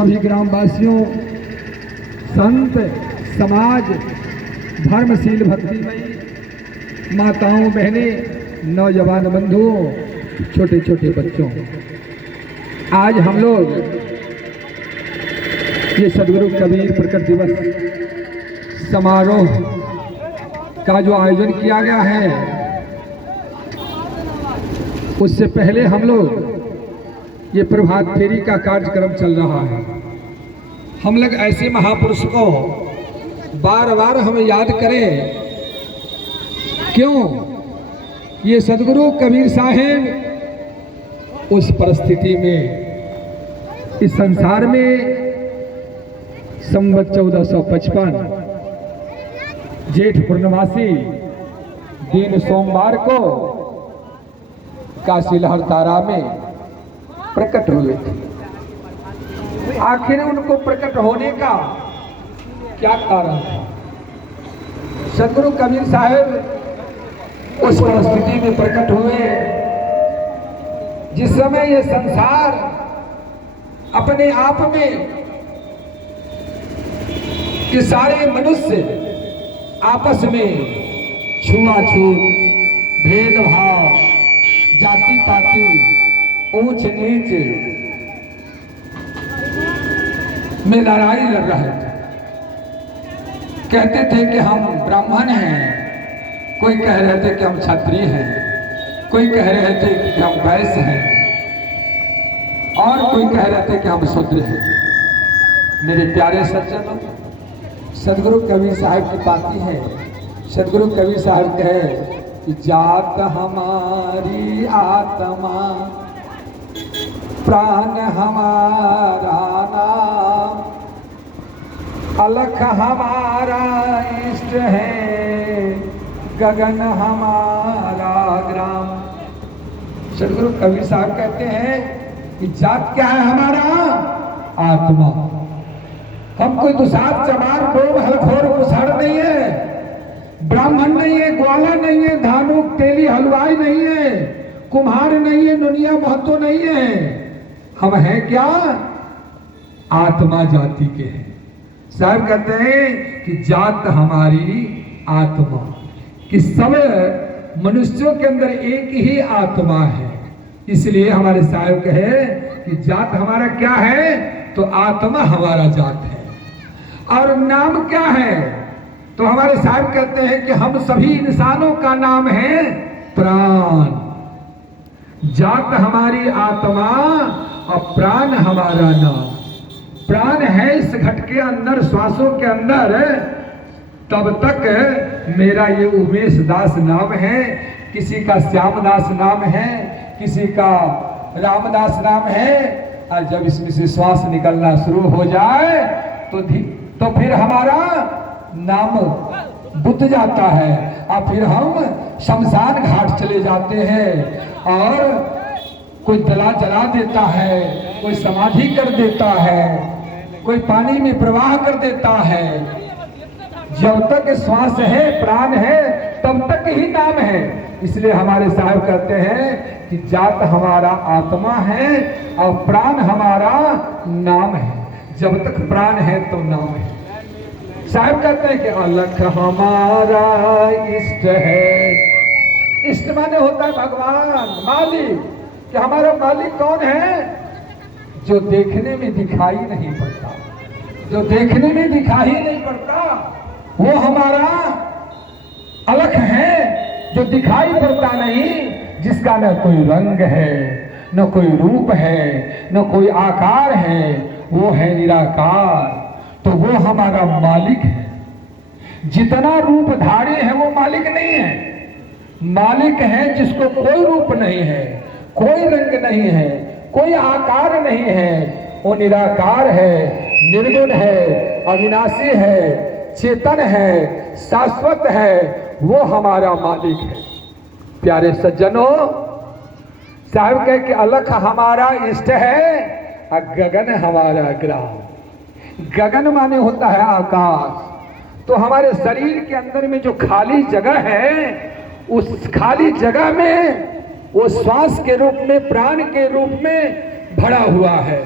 सभी ग्रामवासियों, संत समाज, धर्मशील भक्तिमयी माताओं, बहनें, नौजवान बंधुओं, छोटे छोटे बच्चों, आज हम लोग ये सदगुरु कबीर प्रकट दिवस समारोह का जो आयोजन किया गया है, उससे पहले हम लोग ये प्रभात फेरी का कार्यक्रम चल रहा है। हम लोग ऐसे महापुरुष को बार बार हम याद करें, क्यों? ये सदगुरु कबीर साहब उस परिस्थिति में, इस संसार में संवत 1455 जेठ पूर्णमासी दिन सोमवार को काशी लहर तारा में प्रकट हुए थे। आखिर उनको प्रकट होने का क्या कारण था? सदगुरु कबीर साहब उस परिस्थिति में प्रकट हुए जिस समय ये संसार अपने आप में कि सारे मनुष्य आपस में छुआछूत, भेदभाव, जाति पाति, ऊंच नीच में लड़ाई लड़ रहे थे। कहते थे कि हम ब्राह्मण हैं, कोई कह रहे थे कि हम क्षत्रिय हैं, कोई कह रहे थे कि हम वैश्य हैं, और कोई कह रहे थे कि हम शूद्र हैं। मेरे प्यारे सज्जनों, सदगुरु कबीर साहब की बात है। सदगुरु कबीर साहब कहे कि जात हमारी आत्मा, प्राण हमारा नाम, अलख हमारा इष्ट है, गगन हमारा ग्राम। सदगुरु कबीर साहब कहते हैं कि जात क्या है हमारा? आत्मा। हम कोई दुसाध चमार डोब हलखोर कुसाड़ नहीं है, ब्राह्मण नहीं है, ग्वाला नहीं है, धानुक तेली हलवाई नहीं है, कुम्हार नहीं है, नुनिया महतो नहीं है। हम हैं क्या? आत्मा जाति के हैं। साहब कहते हैं कि जात हमारी आत्मा, कि सब मनुष्यों के अंदर एक ही आत्मा है। इसलिए हमारे साहब कहे कि जात हमारा क्या है? तो आत्मा हमारा जात है। और नाम क्या है? तो हमारे साहब कहते हैं कि हम सभी इंसानों का नाम है प्राण। जात हमारी आत्मा और प्राण हमारा नाम। प्राण है इस घट के अंदर, श्वासों के अंदर, तब तक मेरा ये उमेश दास नाम है, किसी का श्याम दास नाम है, किसी का रामदास नाम है। और जब इसमें से श्वास निकलना शुरू हो जाए तो फिर हमारा नाम बुझ जाता है और फिर हम शमशान घाट चले जाते हैं। और कोई जला देता है, कोई समाधि कर देता है, कोई पानी में प्रवाह कर देता है। जब तक श्वास है, प्राण है, तब तक ही नाम है। इसलिए हमारे साहब कहते हैं कि जात हमारा आत्मा है और प्राण हमारा नाम है। जब तक प्राण है तो नाम है। साहब कहते हैं कि अलख हमारा इष्ट है। इष्ट माने होता है भगवान, मालिक। कि हमारा मालिक कौन है? जो देखने में दिखाई नहीं पड़ता, जो देखने में दिखाई नहीं पड़ता वो हमारा अलख है, जो दिखाई पड़ता नहीं, जिसका न कोई रंग है, न कोई रूप है, न कोई आकार है, वो है निराकार। तो वो हमारा मालिक है। जितना रूपधारी है वो मालिक नहीं है। मालिक है जिसको कोई रूप नहीं है, कोई रंग नहीं है, कोई आकार नहीं है। वो निराकार है, निर्गुण है, अविनाशी है, चेतन है, शाश्वत है। वो हमारा मालिक है। प्यारे सज्जनों, साहब कहे कि अलख हमारा इष्ट है और गगन हमारा ग्राम। गगन माने होता है आकाश। तो हमारे शरीर के अंदर में जो खाली जगह है, उस खाली जगह में वो श्वास के रूप में, प्राण के रूप में भरा हुआ है।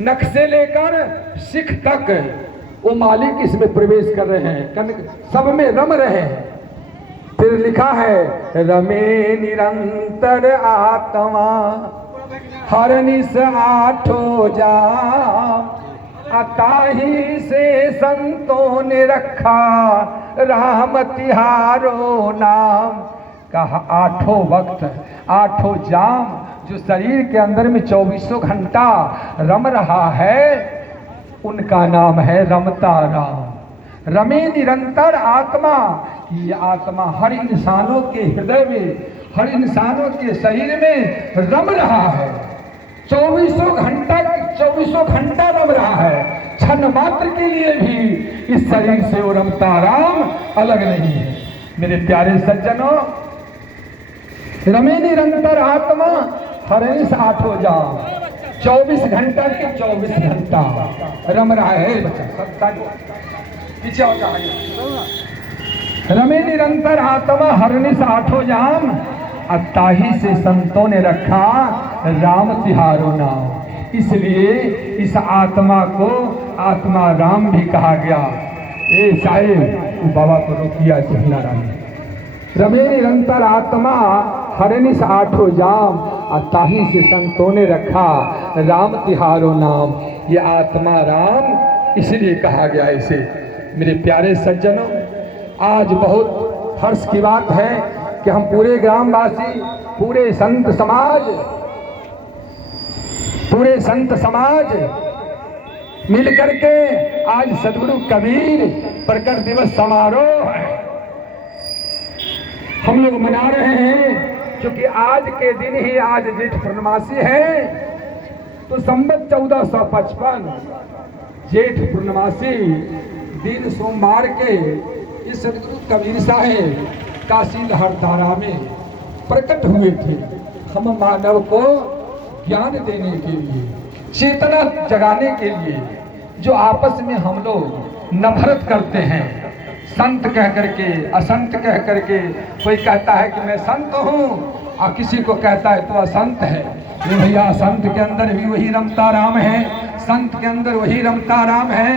नख से लेकर सिख तक वो मालिक इसमें प्रवेश कर रहे हैं, सब में रम रहे हैं। फिर लिखा है रमे निरंतर आत्मा हरनिस आठो जाम, अताही से संतों ने रखा राम तिहारो नाम। कहा आठों वक्त आठों जाम जो शरीर के अंदर में 24 घंटा रम रहा है उनका नाम है रमता राम। रमे निरंतर आत्मा, ये आत्मा हर इंसानों के हृदय में, हर इंसानों के शरीर में रम रहा है। 24 घंटा रम रहा है। क्षण मात्र के लिए भी इस शरीर से वो रमता राम अलग नहीं है। मेरे प्यारे सज्जनों, रमे निरंतर आत्मा हरनिस आठो जाम, 24 घंटा के 24 घंटा रम रहा है। बच्चा पीछे हो जाएगा। रमे निरंतर आत्मा हरनिस आठो जाम, अताही से संतों ने रखा राम तिहारो नाम। इसलिए इस आत्मा को आत्मा राम भी कहा गया। ए साहेब बाबा को रोकिया नारायण। रमे निरंतर आत्मा हरनिस आठो जाम, अताही से संतों ने रखा राम तिहारो नाम। ये आत्मा राम इसलिए कहा गया इसे। मेरे प्यारे सज्जनों, आज बहुत हर्ष की बात है कि हम पूरे ग्रामवासी, पूरे संत समाज मिलकर के आज सद्गुरु कबीर प्रकट दिवस समारोह हम लोग मना रहे हैं। क्योंकि आज के दिन ही आज जेठ पूर्णमासी है, तो संवत 1455 जेठ पूर्णमासी दिन सोमवार के इस सद्गुरु कबीर साहेब काशी लहरदारा में प्रकट हुए थे। हम मानव को ज्ञान देने के लिए, चेतना जगाने के लिए, जो आपस में हम लोग नफरत करते हैं, संत कह करके, असंत कह करके, कोई कहता है कि मैं संत हूँ और किसी को कहता है तो असंत है। ये भैया संत के अंदर भी वही रमता राम है, संत के अंदर वही रमता राम है,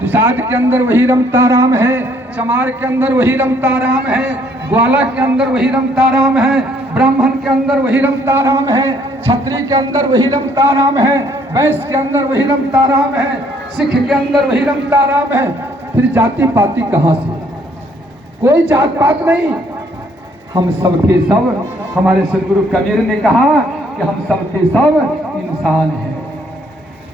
दुसाध के अंदर वही रमता राम है, चमार के अंदर वही रमता राम है, ग्वाला के अंदर वही रमता राम है, ब्राह्मण के अंदर वही रमता राम है, क्षत्रिय के अंदर वही रमता राम है, वैश्य के अंदर वही रमता राम है, सिख के अंदर वही रमता राम है। फिर जाति पाति कहाँ से? कोई जात पात नहीं, हम सब के सब, हमारे सद्गुरु कबीर ने कहा कि हम सब के सब इंसान हैं।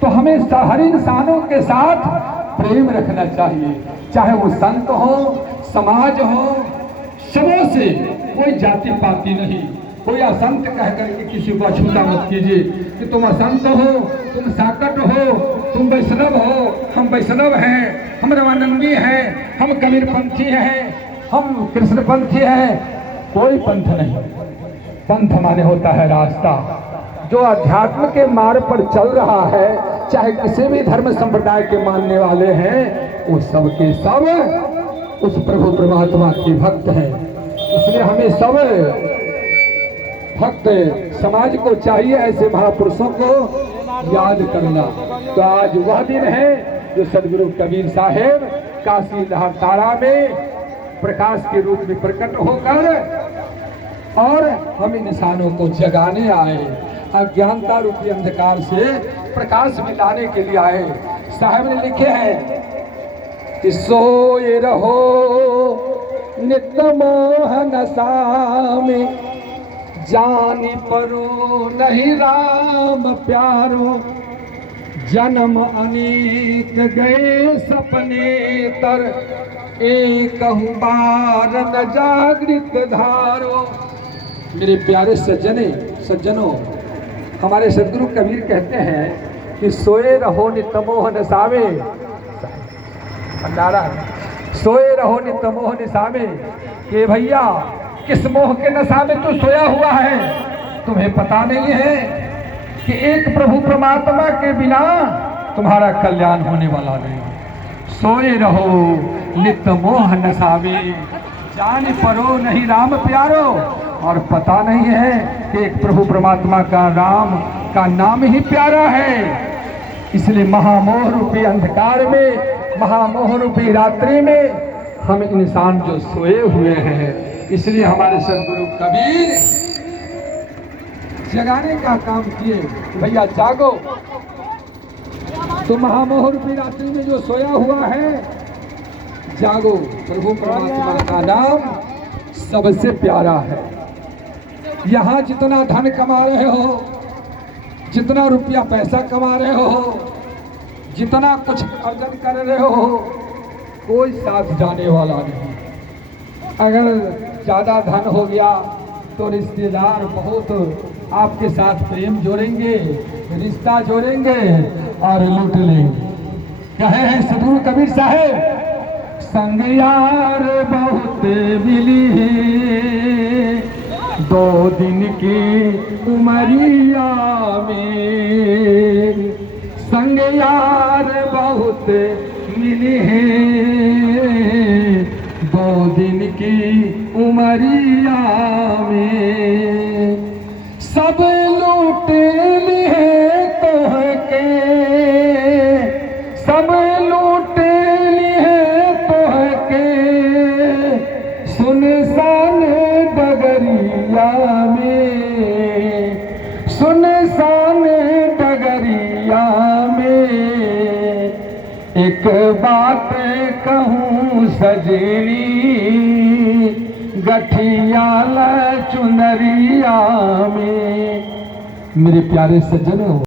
तो हमें हर इंसानों के साथ प्रेम रखना चाहिए, चाहे वो संत हो, समाज हो, सबों से कोई जाति पाति नहीं। कोई असंत कह करके किसी को अछूता मत कीजिए कि तुम असंत हो, तुम साकट हो, तुम वैष्णव हो, हम वैष्णव हैं, हम रामानंदी हैं, हम कबीरपंथी हैं, हम कृष्णपंथी हैं। कोई पंथ नहीं। पंथ माने होता है रास्ता। जो अध्यात्म के मार्ग पर चल रहा है, चाहे किसी भी धर्म संप्रदाय के मानने वाले हैं, वो सब के सब उस प्रभु परमात्मा के भक्त हैं। इसलिए हमें सब भक्त समाज को चाहिए ऐसे महापुरुषों को याद करना। तो आज वह दिन है जो सद्गुरु कबीर साहेब काशी लहरदारा में प्रकाश के रूप में प्रकट होकर और हम इंसानों को जगाने आए, अज्ञानता रूपी अंधकार से प्रकाश में लाने के लिए आए। साहब ने लिखे हैं कि सोए रहो नित्य मोहन सामे, जानी परो नहीं राम प्यारो, जन्म अनेक गए सपने तर, एक बार न जागृत धारो। मेरे प्यारे सज्जनों, हमारे सद्गुरु कबीर कहते हैं कि सोए रहो नित्य मोह नसावे, सोए रहो नित्य मोह नसावे। कि भैया किस मोह के नशा में तू सोया हुआ है? तुम्हें पता नहीं है कि एक प्रभु परमात्मा के बिना तुम्हारा कल्याण होने वाला नहीं। सोए रहो नित्य मोह नसावे, जान परो नहीं राम प्यारो। और पता नहीं है कि एक प्रभु परमात्मा का राम का नाम ही प्यारा है। इसलिए महामोह रूपी अंधकार में, महामोह रूपी रात्रि में हम इंसान जो सोए हुए हैं, इसलिए हमारे सदगुरु कबीर जगाने का काम किए, भैया जागो। तो महामोह रूपी रात्रि में जो सोया हुआ है, जागो। प्रभु परमात्मा का नाम सबसे प्यारा है। यहाँ जितना धन कमा रहे हो, जितना रुपया पैसा कमा रहे हो, जितना कुछ अर्जन कर रहे हो, कोई साथ जाने वाला नहीं। अगर ज़्यादा धन हो गया तो रिश्तेदार बहुत आपके साथ प्रेम जोड़ेंगे, रिश्ता जोड़ेंगे और लूट लेंगे। कहे हैं सदगुरु कबीर साहब, संग यार बहुत मिली है 2 दिन की उमरिया में, संग यार बहुत मिली है 2 दिन की उमरिया में, सब लूट लिए तो के, सब लूट लिए तो के, सुनसान डगरिया में, सुनसान डगरिया में, एक बात कहूँ सजनी, गठियाल चुनरिया में। मेरे प्यारे सज्जनों,